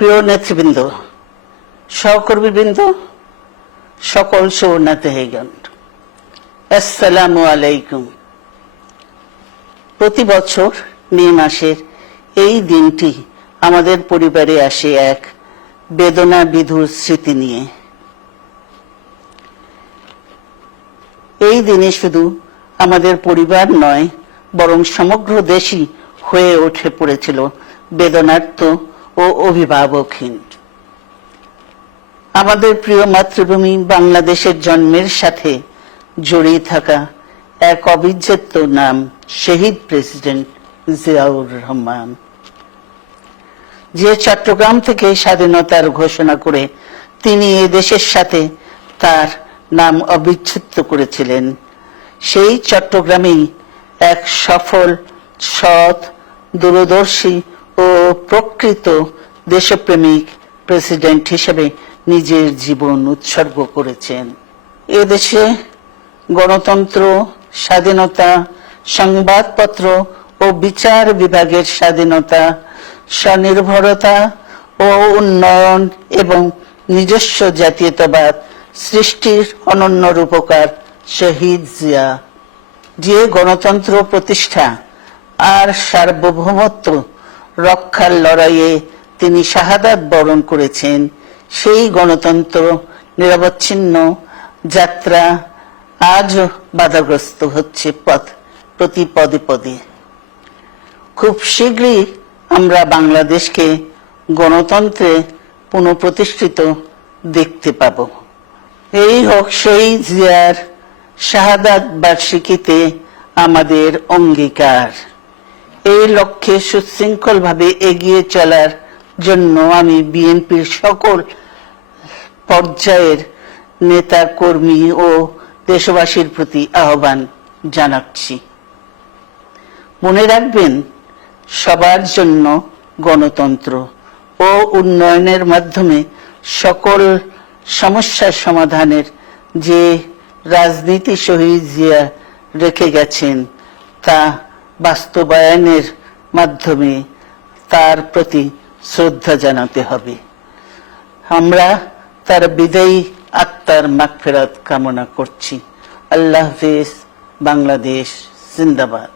প্রিয় নেতৃবৃন্দ, সহকর্মীবৃন্দ, সকল শরণার্থীগণ, আসসালামু আলাইকুম। প্রতি বছর মে মাসের এই দিনটি আমাদের পরিবারে আসে এক বেদনা বিধুর স্মৃতি নিয়ে। এই দিনে শুধু আমাদের পরিবার নয়, বরং সমগ্র দেশই হয়ে উঠে পড়েছিল বেদনার্ত ও অভিভাবকহীন। আমাদের প্রিয় মাতৃভূমি বাংলাদেশের জন্মের সাথে জড়িয়ে থাকা এক অবিচ্ছেদ্য নাম শহীদ প্রেসিডেন্ট জিয়াউর রহমান, যে চট্টগ্রাম থেকে স্বাধীনতার ঘোষণা করে তিনি এ দেশের সাথে তার নাম অবিচ্ছেদ্য করেছিলেন। সেই চট্টগ্রামেই এক সফল, সৎ, দূরদর্শী ও প্রকৃত দেশপ্রেমিক প্রেসিডেন্ট হিসেবে নিজের জীবন উৎসর্গ করেছেন। এদেশে গণতন্ত্র, স্বাধীনতা, সংবাদপত্র ও বিচার বিভাগের স্বাধীনতা, স্বনির্ভরতা ও উন্নয়ন এবং নিজস্ব জাতীয়তাবাদ সৃষ্টির অনন্য রূপকার শহীদ জিয়া, যে গণতন্ত্র প্রতিষ্ঠা আর সার্বভৌমত্ব রক্ষার লড়াইয়ে তিনি শাহাদাত বরণ করেছেন, সেই গণতন্ত্র নিরবচ্ছিন্ন যাত্রা আজও বাধাগ্রস্ত হচ্ছে প্রতি পদে পদে। খুব শীঘ্রই আমরা বাংলাদেশকে গণতন্ত্রে পুনঃপ্রতিষ্ঠিত দেখতে পাব। এই হোক শহীদ জিয়ার শাহাদাত বার্ষিকীতে আমাদের অঙ্গীকার। এই লক্ষ্যে সুশৃঙ্খলভাবে এগিয়ে চলার জন্য আমি বিএনপির সকল পর্যায়ের নেতা কর্মী ও দেশবাসীর প্রতি আহ্বান জানাচ্ছি। মনে রাখবেন, সবার জন্য গণতন্ত্র ও উন্নয়নের মাধ্যমে সকল সমস্যার সমাধানের যে রাজনীতি শহীদ জিয়া রেখে গেছেন, তা বাস্তবায়নের মাধ্যমে তার প্রতি শ্রদ্ধা জানাতে হবে। আমরা তার বিদায়ী আত্মার মাগফিরাত কামনা করছি। আল্লাহ হাফেজ। বাংলাদেশ জিন্দাবাদ।